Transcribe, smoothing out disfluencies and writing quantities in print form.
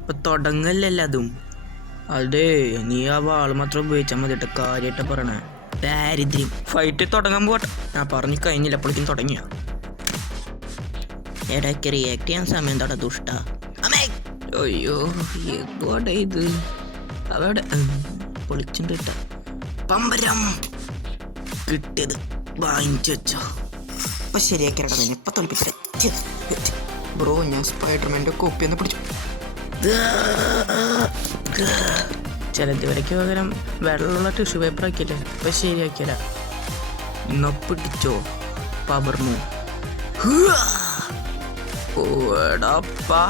ഇപ്പൊ തുടങ്ങല്ലല്ലോ അതും. അതെ, നീ ആ വാള് മാത്രം ഉപയോഗിച്ചാൽ മതി കേട്ടോ. കാര്യമായിട്ട് പറയണേ. ദാരിദ്ര്യം. ഫൈറ്റ് തുടങ്ങാൻ പോട്ടെ. ഞാൻ പറഞ്ഞു കഴിഞ്ഞില്ല, അപ്പോഴേക്കും തുടങ്ങിയ ഇടയ്ക്ക് റിയാക്ട് ചെയ്യാൻ സമയം തൊട ദുഷ്ട. അയ്യോ, എന്തോടെ ഇത് അവിടെ പൊളിച്ചിട്ട് കിട്ട പമ്പരം കിട്ടിയത് വാങ്ങിച്ചു വെച്ചോ. ഇപ്പൊ ശരിയാക്കിയാ തന്നെ. ഇപ്പൊ തോൽപ്പിച്ചിട്ട് ബ്രോ, ഞാൻ സ്പൈഡർമാൻ്റെ കോപ്പി ഒന്ന് പിടിച്ചു. ചിലത് വരയ്ക്ക് പകരം വെള്ളമുള്ള ടിഷ്യൂ പേപ്പർ ആക്കിയല്ലേ. ഇപ്പൊ ശരിയാക്കിയല്ല. ഇന്ന പിടിച്ചോ പവർന്നു. ഓടാപ്പാ.